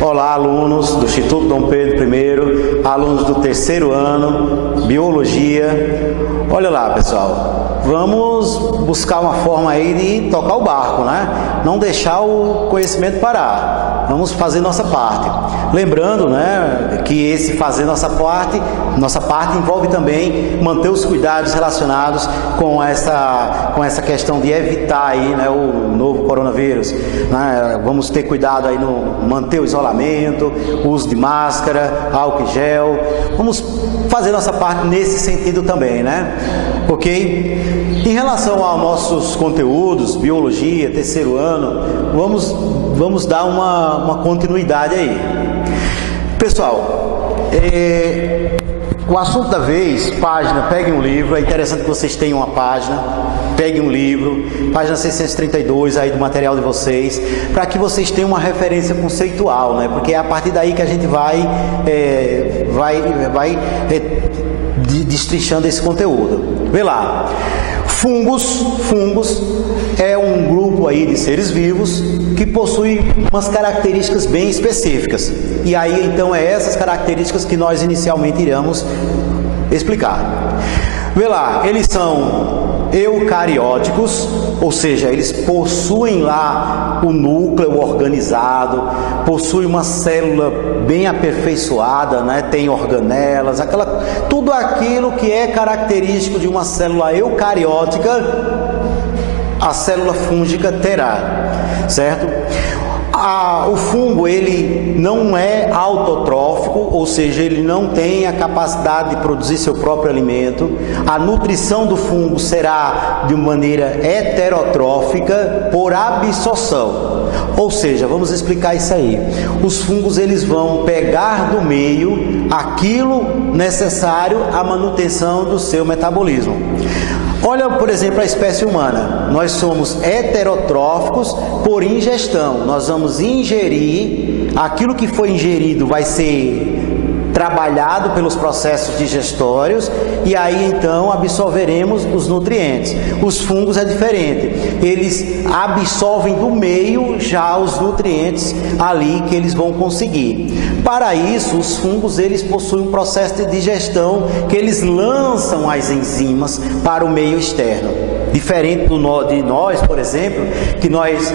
Olá, alunos do Instituto Dom Pedro I, alunos do terceiro ano, Biologia. Olha lá, pessoal, vamos buscar uma forma aí de tocar o barco, né? Não deixar o conhecimento parar. Vamos fazer nossa parte. Lembrando, né, que esse fazer nossa parte envolve também manter os cuidados relacionados com essa questão de evitar aí, né, o novo coronavírus, né? Vamos ter cuidado aí no manter o isolamento, o uso de máscara, álcool e gel. Vamos fazer nossa parte nesse sentido também, né? Ok? Em relação aos nossos conteúdos, biologia, terceiro ano, vamos dar uma continuidade aí. Pessoal, o assunto da vez, página, peguem um livro, é interessante que vocês tenham uma página, peguem um livro, página 632 aí do material de vocês, para que vocês tenham uma referência conceitual, né? Porque é a partir daí que a gente vai destrinchando esse conteúdo. Vê lá, fungos é um grupo aí de seres vivos que possui umas características bem específicas. E aí então é essas características que nós inicialmente iremos explicar. Vê lá, eles são eucarióticos, ou seja, eles possuem lá o núcleo organizado, possuem uma célula bem aperfeiçoada, né? Tem organelas, tudo aquilo que é característico de uma célula eucariótica, a célula fúngica terá, certo? O fungo, ele não é autotrófico, ou seja, ele não tem a capacidade de produzir seu próprio alimento. A nutrição do fungo será de maneira heterotrófica por absorção. Ou seja, vamos explicar isso aí. Os fungos, eles vão pegar do meio aquilo necessário à manutenção do seu metabolismo. Olha, por exemplo, a espécie humana. Nós somos heterotróficos por ingestão. Nós vamos ingerir, aquilo que foi ingerido vai ser trabalhado pelos processos digestórios e aí então absorveremos os nutrientes. Os fungos é diferente. Eles absorvem do meio já os nutrientes ali que eles vão conseguir. Para isso, os fungos, eles possuem um processo de digestão que eles lançam as enzimas para o meio externo. Diferente de nós, por exemplo, que nós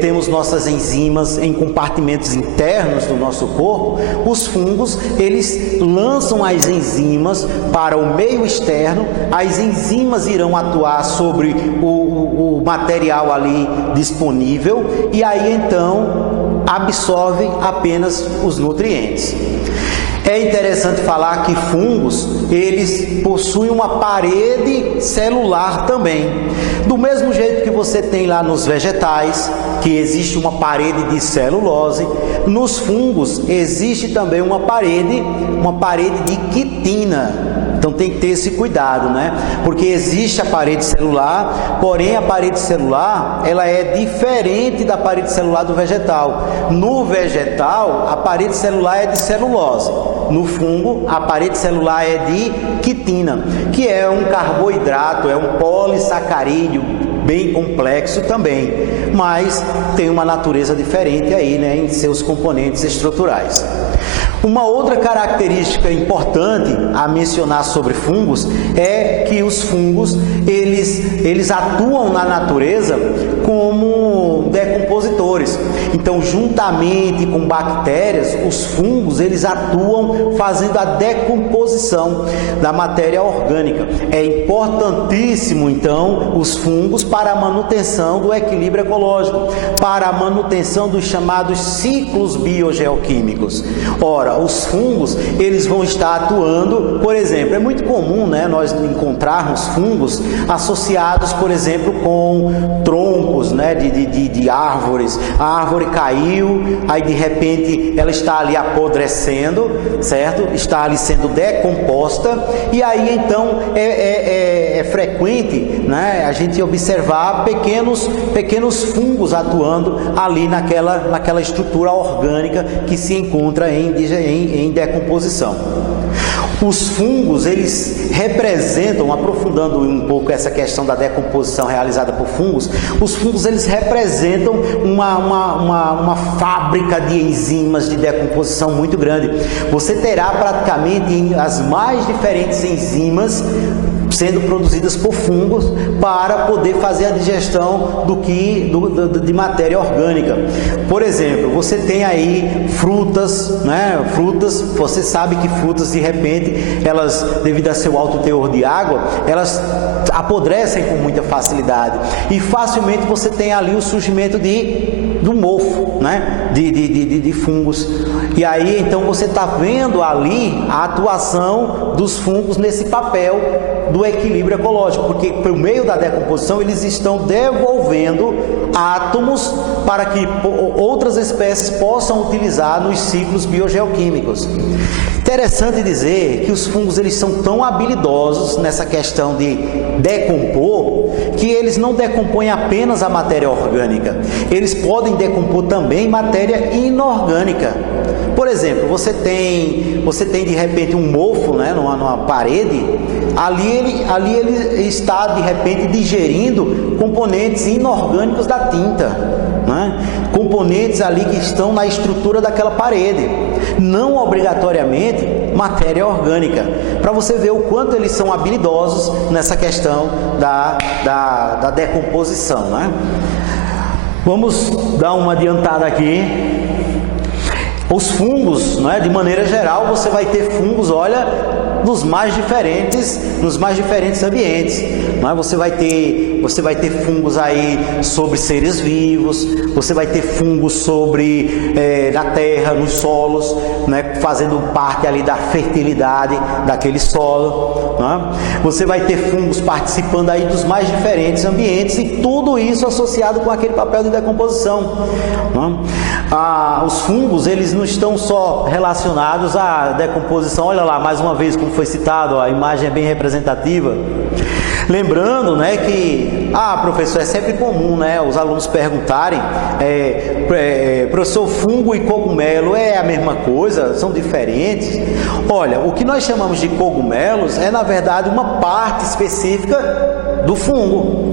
temos nossas enzimas em compartimentos internos do nosso corpo, os fungos, eles lançam as enzimas para o meio externo, as enzimas irão atuar sobre o material ali disponível e aí então absorvem apenas os nutrientes. É interessante falar que fungos, eles possuem uma parede celular também. Do mesmo jeito que você tem lá nos vegetais, que existe uma parede de celulose, nos fungos existe também uma parede de quitina. Então tem que ter esse cuidado, né? Porque existe a parede celular, porém a parede celular, ela é diferente da parede celular do vegetal. No vegetal, a parede celular é de celulose. No fungo, a parede celular é de quitina, que é um carboidrato, é um polissacarídeo bem complexo também, mas tem uma natureza diferente aí, né, em seus componentes estruturais. Uma outra característica importante a mencionar sobre fungos é que os fungos, eles atuam na natureza como decompositores. Então, juntamente com bactérias, os fungos, eles atuam fazendo a decomposição da matéria orgânica. É importantíssimo, então, os fungos para a manutenção do equilíbrio ecológico, para a manutenção dos chamados ciclos biogeoquímicos. Ora, os fungos, eles vão estar atuando, por exemplo, é muito comum, né, nós encontrarmos fungos associados, por exemplo, com troncos, né, de árvores. A árvore caiu, aí de repente ela está ali apodrecendo, certo? Está ali sendo decomposta, e aí então é frequente, né, a gente observar pequenos fungos atuando ali naquela estrutura orgânica que se encontra em decomposição. Os fungos, eles representam, aprofundando um pouco essa questão da decomposição realizada por fungos, os fungos eles representam uma fábrica de enzimas de decomposição muito grande. Você terá praticamente as mais diferentes enzimas sendo produzidas por fungos para poder fazer a digestão de matéria orgânica. Por exemplo, você tem aí frutas, né? Frutas, você sabe que frutas, de repente, elas, devido a seu alto teor de água, elas apodrecem com muita facilidade. E facilmente você tem ali o surgimento do mofo, né? De fungos. E aí, então, você está vendo ali a atuação dos fungos nesse papel do equilíbrio ecológico, porque por meio da decomposição eles estão devolvendo átomos para que outras espécies possam utilizar nos ciclos biogeoquímicos. Interessante dizer que os fungos eles são tão habilidosos nessa questão de decompor, que eles não decompõem apenas a matéria orgânica, eles podem decompor também matéria inorgânica. Por exemplo, você tem de repente um mofo, né, numa parede, ali ele está de repente digerindo componentes inorgânicos da tinta, né? Componentes ali que estão na estrutura daquela parede, não obrigatoriamente matéria orgânica, para você ver o quanto eles são habilidosos nessa questão da decomposição, né? Vamos dar uma adiantada aqui. Os fungos, né, de maneira geral, você vai ter fungos, olha, nos mais diferentes ambientes, né? Você vai ter fungos aí sobre seres vivos, você vai ter fungos sobre na terra, nos solos, né, fazendo parte ali da fertilidade daquele solo, né? Você vai ter fungos participando aí dos mais diferentes ambientes, e tudo isso associado com aquele papel de decomposição, né? Os fungos, eles não estão só relacionados à decomposição. Olha lá, mais uma vez, como foi citado, a imagem é bem representativa. Lembrando, né, que, professor, é sempre comum, né, os alunos perguntarem, professor, fungo e cogumelo é a mesma coisa? São diferentes? Olha, o que nós chamamos de cogumelos é, na verdade, uma parte específica do fungo.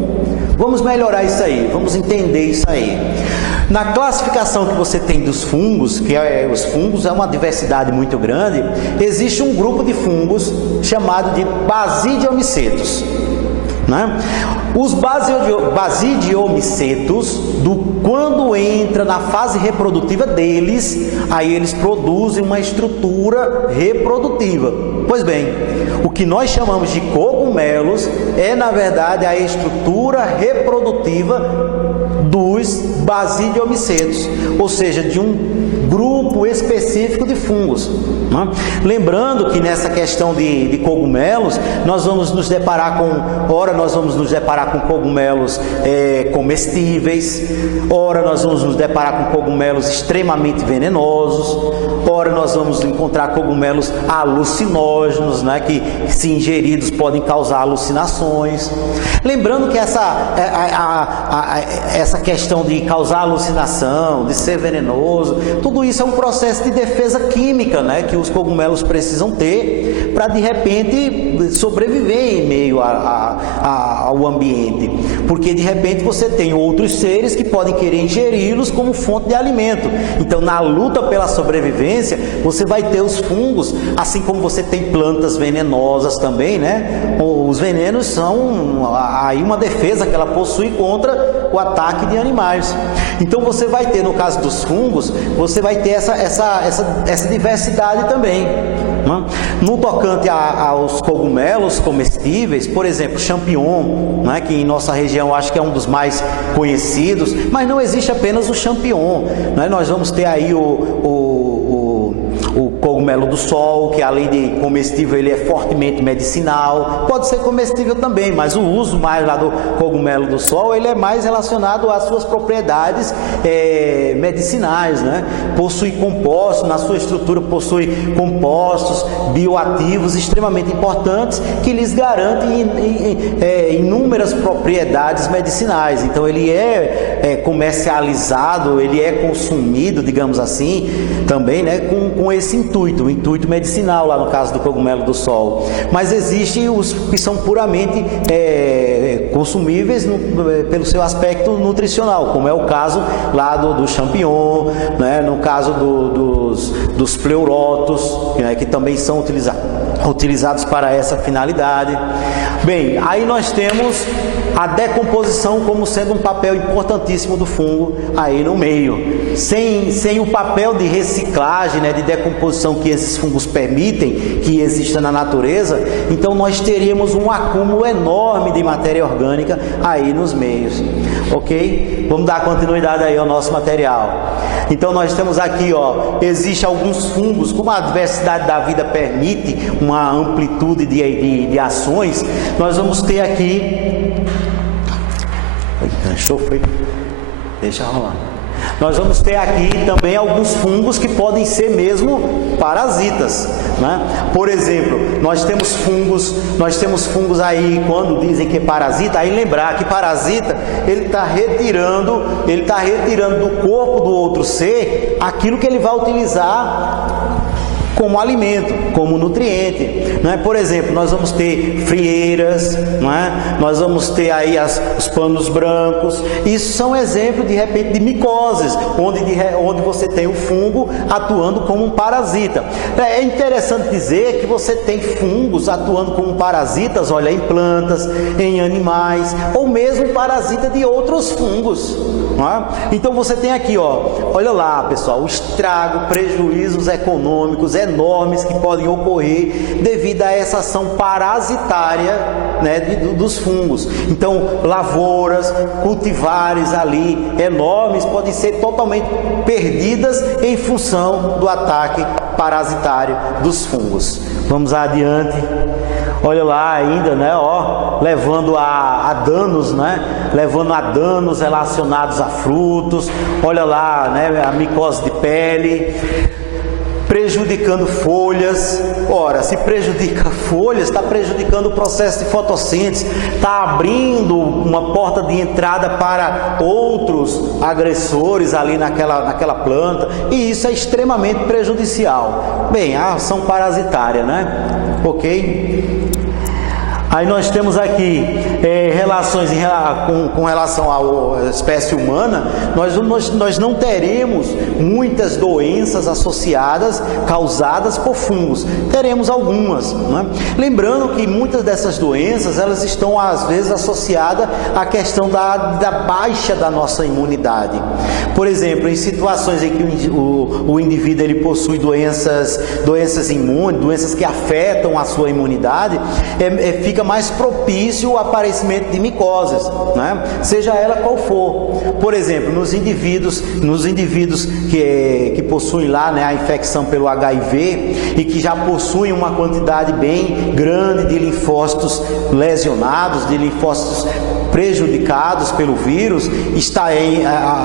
Vamos melhorar isso aí, vamos entender isso aí. Na classificação que você tem dos fungos, os fungos é uma diversidade muito grande, existe um grupo de fungos chamado de basidiomicetos, né? Os basidiomicetos, quando entra na fase reprodutiva deles, aí eles produzem uma estrutura reprodutiva. Pois bem, o que nós chamamos de cogumelos é, na verdade, a estrutura reprodutiva dos basidiomicetos, ou seja, de um grupo específico de fungos, né? Lembrando que nessa questão de cogumelos, nós vamos nos deparar com cogumelos comestíveis, ora nós vamos nos deparar com cogumelos extremamente venenosos, ora nós vamos encontrar cogumelos alucinógenos, né, que se ingeridos podem causar alucinações. Lembrando que essa questão de causar alucinação, de ser venenoso, tudo isso é um processo de defesa química, né, que os cogumelos precisam ter para, de repente, sobreviver em meio ao ambiente, porque de repente você tem outros seres que podem querer ingeri-los como fonte de alimento. Então, na luta pela sobrevivência, você vai ter os fungos, assim como você tem plantas venenosas também, né? Os venenos são aí uma defesa que ela possui contra o ataque de animais. Então você vai ter, no caso dos fungos, você vai ter essa diversidade também, né? No tocante aos cogumelos comestíveis, por exemplo, champignon, né, que em nossa região acho que é um dos mais conhecidos, mas não existe apenas o champignon, né? Nós vamos ter aí o cogumelo do sol, que além de comestível, ele é fortemente medicinal. Pode ser comestível também, mas o uso mais lá do cogumelo do sol, ele é mais relacionado às suas propriedades medicinais, né? Possui compostos, na sua estrutura possui compostos bioativos extremamente importantes que lhes garantem inúmeras propriedades medicinais. Então ele é comercializado, ele é consumido, digamos assim, também, né, com esse intuito. intuito medicinal, lá no caso do cogumelo do sol. Mas existem os que são puramente consumíveis pelo seu aspecto nutricional, como é o caso lá do champignon, né? No caso dos pleurotos, né? Que também são utilizados para essa finalidade. Bem, aí nós temos a decomposição como sendo um papel importantíssimo do fungo aí no meio. Sem o papel de reciclagem, né, de decomposição que esses fungos permitem que exista na natureza, então nós teríamos um acúmulo enorme de matéria orgânica aí nos meios. Ok? Vamos dar continuidade aí ao nosso material. Então nós temos aqui, existem alguns fungos, como a diversidade da vida permite uma amplitude de ações, nós vamos ter aqui... Deixa rolar. Nós vamos ter aqui também alguns fungos que podem ser mesmo parasitas, né? Por exemplo, nós temos fungos aí, quando dizem que é parasita, aí lembrar que parasita, ele está retirando do corpo do outro ser aquilo que ele vai utilizar como alimento, como nutriente, não é? Por exemplo, nós vamos ter frieiras, não é? Nós vamos ter aí os panos brancos. Isso são exemplos de repente de micoses, onde você tem o fungo atuando como um parasita. É interessante dizer que você tem fungos atuando como parasitas, olha, em plantas, em animais, ou mesmo parasita de outros fungos, não é? Então você tem aqui, olha lá, pessoal, o estrago, prejuízos econômicos enormes que podem ocorrer devido a essa ação parasitária, né, dos fungos. Então, lavouras, cultivares ali enormes podem ser totalmente perdidas em função do ataque parasitário dos fungos. Vamos adiante. Olha lá ainda, né, levando a danos, né, levando a danos relacionados a frutos. Olha lá, né, a micose de pele, prejudicando folhas. Ora, se prejudica folhas, está prejudicando o processo de fotossíntese, está abrindo uma porta de entrada para outros agressores ali naquela planta, e isso é extremamente prejudicial. Bem, a ação parasitária, né? Ok? Aí nós temos aqui relações com relação à espécie humana, nós não teremos muitas doenças associadas, causadas por fungos. Teremos algumas, né? Lembrando que muitas dessas doenças, elas estão às vezes associadas à questão da baixa da nossa imunidade. Por exemplo, em situações em que o indivíduo ele possui doenças imunes, doenças que afetam a sua imunidade, fica mais propício o aparecimento de micoses, né? Seja ela qual for. Por exemplo, nos indivíduos que possuem lá, né, a infecção pelo HIV e que já possuem uma quantidade bem grande de linfócitos lesionados, de linfócitos prejudicados pelo vírus, está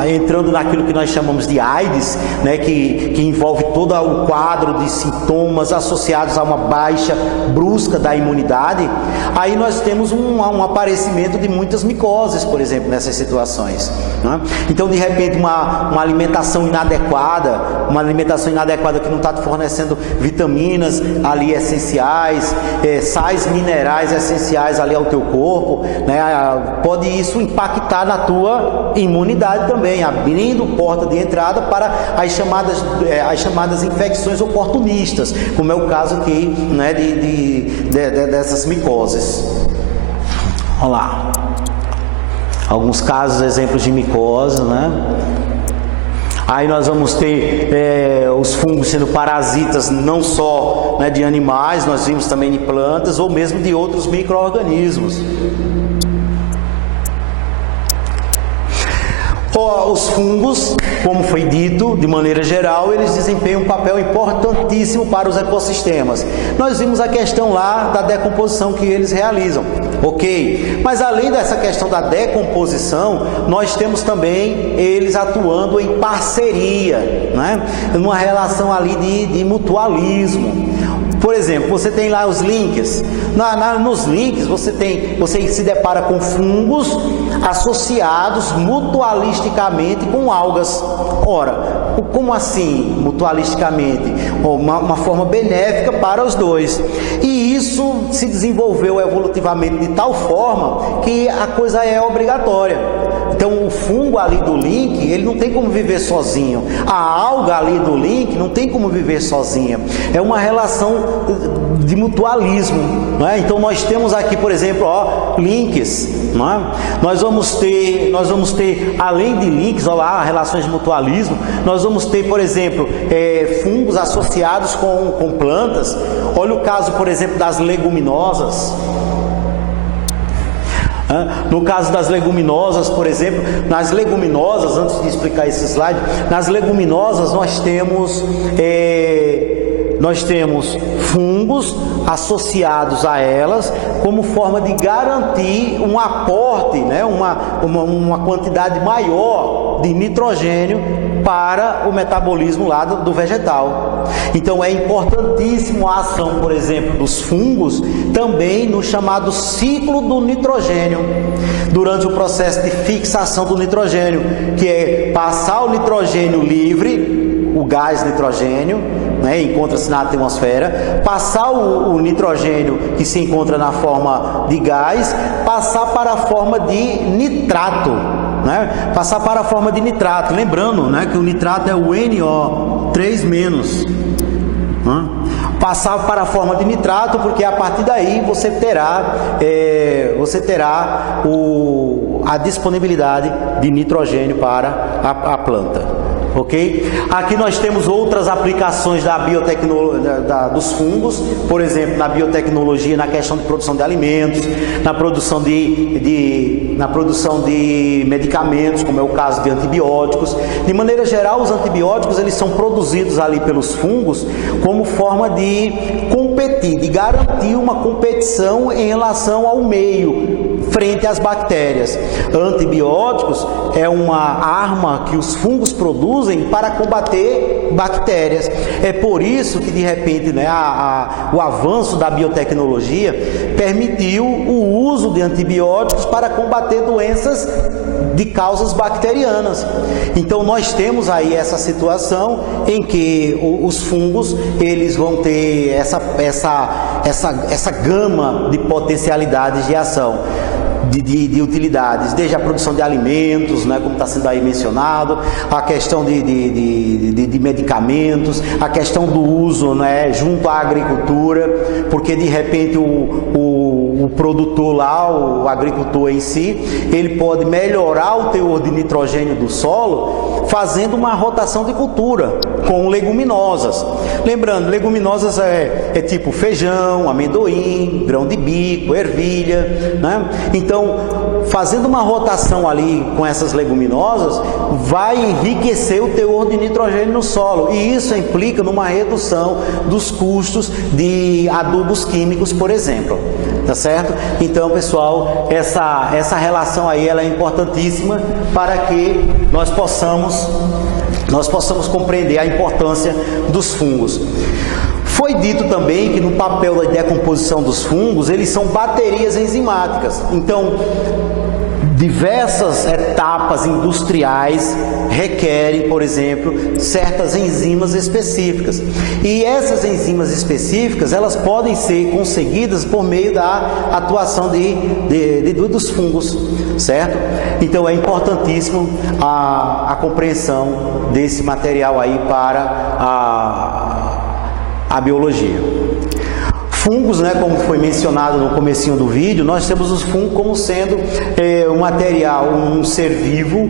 entrando naquilo que nós chamamos de AIDS, né, que envolve todo o quadro de sintomas associados a uma baixa brusca da imunidade. Aí nós temos um aparecimento de muitas micoses, por exemplo, nessas situações, né? Então, de repente, uma alimentação inadequada que não está te fornecendo vitaminas ali essenciais, sais minerais essenciais ali ao teu corpo, né? Pode isso impactar na tua imunidade também, abrindo porta de entrada para as chamadas infecções oportunistas, como é o caso aqui, né, dessas micoses. Olha lá, alguns casos, exemplos de micose, né? Aí nós vamos ter os fungos sendo parasitas não só, né, de animais, nós vimos também de plantas ou mesmo de outros micro-organismos. Os fungos, como foi dito, de maneira geral, eles desempenham um papel importantíssimo para os ecossistemas. Nós vimos a questão lá da decomposição que eles realizam, ok? Mas além dessa questão da decomposição, nós temos também eles atuando em parceria, né? Numa relação ali de mutualismo. Por exemplo, você tem lá os links. Nos links você se depara com fungos associados mutualisticamente com algas. Ora, como assim mutualisticamente? Uma forma benéfica para os dois. E isso se desenvolveu evolutivamente de tal forma que a coisa é obrigatória. Então o fungo ali do link, ele não tem como viver sozinho. A alga ali do link não tem como viver sozinha. É uma relação de mutualismo, não é? Então nós temos aqui, por exemplo, links, não é? Nós vamos ter além de links, relações de mutualismo, nós vamos ter, por exemplo, fungos associados com plantas. Olha o caso, por exemplo, das leguminosas. No caso das leguminosas, por exemplo, nas leguminosas, antes de explicar esse slide, nas leguminosas nós temos fungos associados a elas como forma de garantir um aporte, né, uma quantidade maior de nitrogênio para o metabolismo lá do vegetal. Então é importantíssimo a ação, por exemplo, dos fungos também no chamado ciclo do nitrogênio, durante o processo de fixação do nitrogênio, que é passar o nitrogênio livre, o gás nitrogênio, né, encontra-se na atmosfera, passar o nitrogênio que se encontra na forma de gás, passar para a forma de nitrato, né? Passar para a forma de nitrato, lembrando, né, que o nitrato é o NO3-, passar para a forma de nitrato, porque a partir daí você terá a disponibilidade de nitrogênio para a planta. Ok? Aqui nós temos outras aplicações da biotecnologia, dos fungos, por exemplo, na biotecnologia, na questão de produção de alimentos, na produção de medicamentos, como é o caso de antibióticos. De maneira geral, os antibióticos eles são produzidos ali pelos fungos como forma de competir, de garantir uma competição em relação ao meio frente às bactérias. Antibióticos é uma arma que os fungos produzem para combater bactérias. É por isso que de repente, né, o avanço da biotecnologia permitiu o uso de antibióticos para combater doenças de causas bacterianas. Então nós temos aí essa situação em que os fungos eles vão ter essa gama de potencialidades de ação. De utilidades, desde a produção de alimentos, né, como está sendo aí mencionado, a questão de medicamentos, a questão do uso, né, junto à agricultura, porque de repente o produtor lá, o agricultor em si, ele pode melhorar o teor de nitrogênio do solo fazendo uma rotação de cultura com leguminosas. Lembrando, leguminosas é tipo feijão, amendoim, grão de bico, ervilha, né? Então, fazendo uma rotação ali com essas leguminosas, vai enriquecer o teor de nitrogênio no solo, e isso implica numa redução dos custos de adubos químicos, por exemplo. Tá certo? Então, pessoal, essa relação aí ela é importantíssima para que nós possamos compreender a importância dos fungos. Foi dito também que no papel da decomposição dos fungos, eles são baterias enzimáticas. Então, diversas etapas industriais requerem, por exemplo, certas enzimas específicas. E essas enzimas específicas, elas podem ser conseguidas por meio da atuação dos fungos, certo? Então é importantíssimo a compreensão desse material aí para a biologia. Fungos, né, como foi mencionado no comecinho do vídeo, nós temos os fungos como sendo um material, um ser vivo,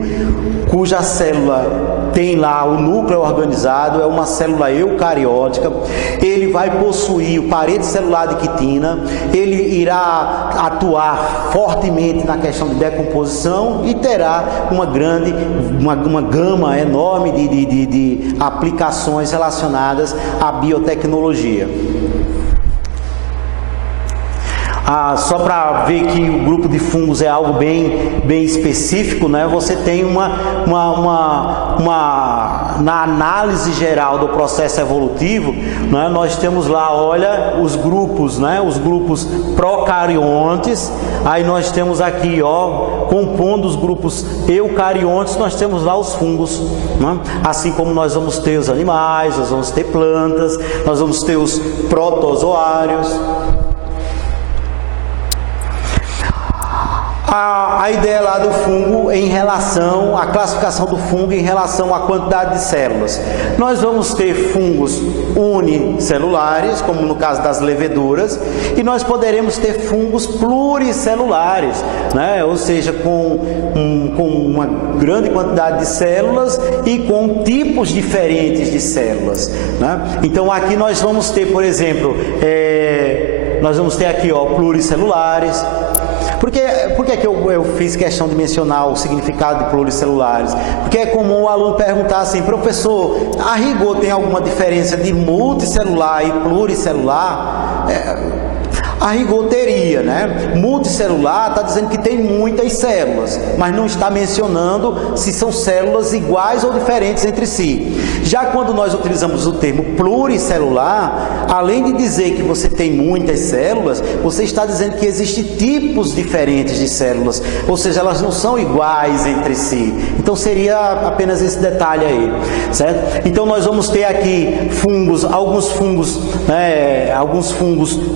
cuja célula tem lá o núcleo organizado, é uma célula eucariótica, ele vai possuir parede celular de quitina, ele irá atuar fortemente na questão de decomposição e terá uma gama enorme de aplicações relacionadas à biotecnologia. Só para ver que o grupo de fungos é algo bem específico, né? Você tem na análise geral do processo evolutivo, né? Nós temos lá, olha, os grupos, né? Os grupos procariontes. Aí nós temos aqui, ó, compondo os grupos eucariontes, nós temos lá os fungos, né? Assim como nós vamos ter os animais, nós vamos ter plantas, nós vamos ter os protozoários. A ideia lá do fungo em relação à classificação do fungo em relação à quantidade de células. Nós vamos ter fungos unicelulares, como no caso das leveduras, e nós poderemos ter fungos pluricelulares, né? Ou seja, com uma grande quantidade de células e com tipos diferentes de células, né? Então aqui nós vamos ter, por exemplo, nós vamos ter aqui, ó, pluricelulares. Por que eu fiz questão de mencionar o significado de pluricelulares? Porque é comum o aluno perguntar assim: professor, a rigor tem alguma diferença de multicelular e pluricelular? A rigor teria, né? Multicelular está dizendo que tem muitas células, mas não está mencionando se são células iguais ou diferentes entre si. Já quando nós utilizamos o termo pluricelular, além de dizer que você tem muitas células, você está dizendo que existem tipos diferentes de células, ou seja, elas não são iguais entre si. Então seria apenas esse detalhe aí, certo? Então nós vamos ter aqui fungos, alguns fungos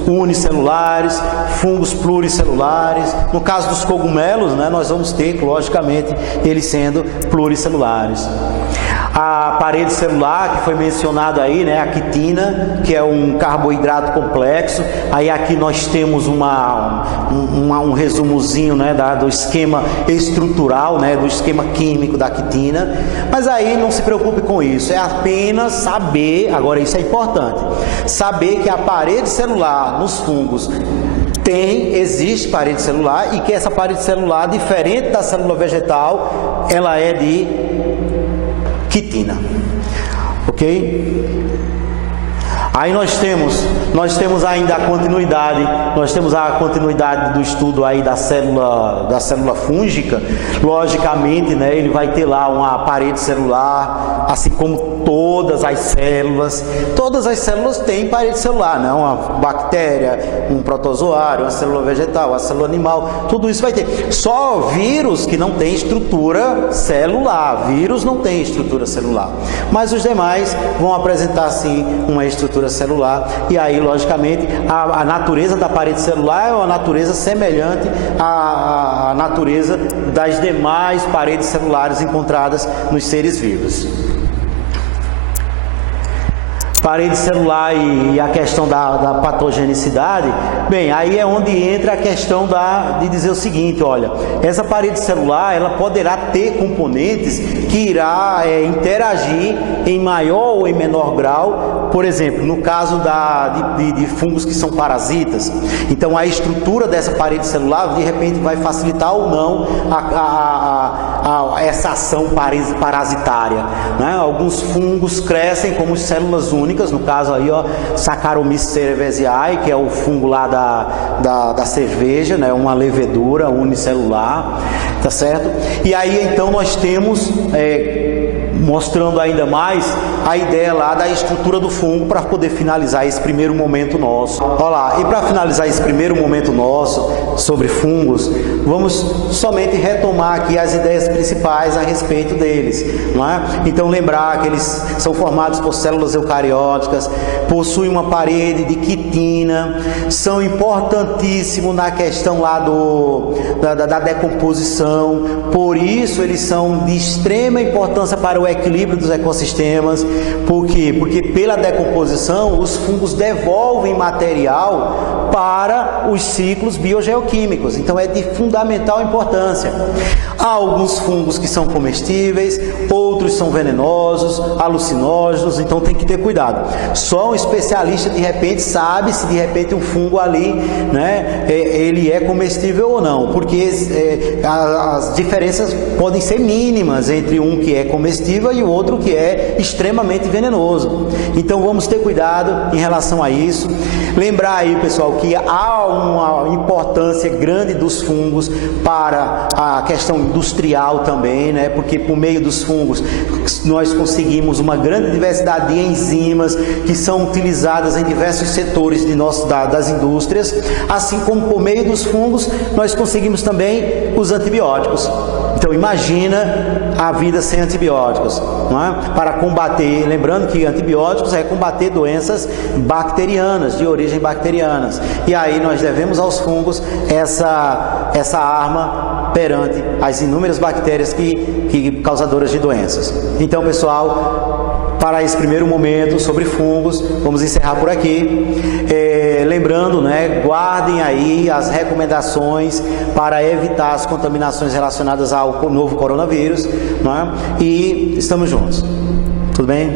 unicelulares, fungos pluricelulares. No caso dos cogumelos, né, nós vamos ter, logicamente, eles sendo pluricelulares. A parede celular, que foi mencionado aí, né, a quitina, que é um carboidrato complexo. Aí aqui nós temos um resumozinho, né, do esquema estrutural, né, do esquema químico da quitina. Mas aí não se preocupe com isso, é apenas saber, agora isso é importante, saber que a parede celular nos fungos existe parede celular e que essa parede celular, diferente da célula vegetal, ela é de quitina, ok? Aí nós temos ainda a continuidade do estudo aí da célula fúngica. Logicamente, né, ele vai ter lá uma parede celular, assim como todas as células têm parede celular, né? Uma bactéria, um protozoário, uma célula vegetal, uma célula animal, tudo isso vai ter. Só vírus que não tem estrutura celular, mas os demais vão apresentar sim uma estrutura celular, e aí logicamente a natureza da parede celular é uma natureza semelhante à natureza das demais paredes celulares encontradas nos seres vivos. Parede celular e a questão da patogenicidade, bem, aí é onde entra a questão de dizer o seguinte: olha, essa parede celular, ela poderá ter componentes que irá interagir em maior ou em menor grau, por exemplo, no caso de fungos que são parasitas. Então a estrutura dessa parede celular de repente vai facilitar ou não essa ação parasitária, né? Alguns fungos crescem como células únicas, no caso aí, ó, Saccharomyces cerevisiae, que é o fungo lá da cerveja, né? Uma levedura unicelular, tá certo? E aí então nós temos mostrando ainda mais a ideia lá da estrutura do fungo para poder finalizar esse primeiro momento nosso. Olha lá, e para finalizar esse primeiro momento nosso sobre fungos, vamos somente retomar aqui as ideias principais a respeito deles, não é? Então lembrar que eles são formados por células eucarióticas, possuem uma parede de quitina, são importantíssimos na questão lá da decomposição, por isso eles são de extrema importância para o equilíbrio dos ecossistemas. Por quê? Porque pela decomposição os fungos devolvem material para os ciclos biogeoquímicos, então é de fundamental importância. Há alguns fungos que são comestíveis, outros são venenosos, alucinógenos, então tem que ter cuidado. Só um especialista de repente sabe se de repente um fungo ali, né, ele é comestível ou não, porque as diferenças podem ser mínimas entre um que é comestível e o outro que é extremamente venenoso. Então vamos ter cuidado em relação a isso. Lembrar aí, pessoal, que há uma importância grande dos fungos para a questão industrial também, né? Porque por meio dos fungos nós conseguimos uma grande diversidade de enzimas que são utilizadas em diversos setores das indústrias, assim como por meio dos fungos nós conseguimos também os antibióticos. Então imagina a vida sem antibióticos, não é? Para combater, lembrando que antibióticos é combater doenças bacterianas, de origem bacterianas. E aí nós devemos aos fungos essa arma perante as inúmeras bactérias que causadoras de doenças. Então, pessoal, para esse primeiro momento sobre fungos, vamos encerrar por aqui. Lembrando, né, guardem aí as recomendações para evitar as contaminações relacionadas ao novo coronavírus, né? E estamos juntos. Tudo bem?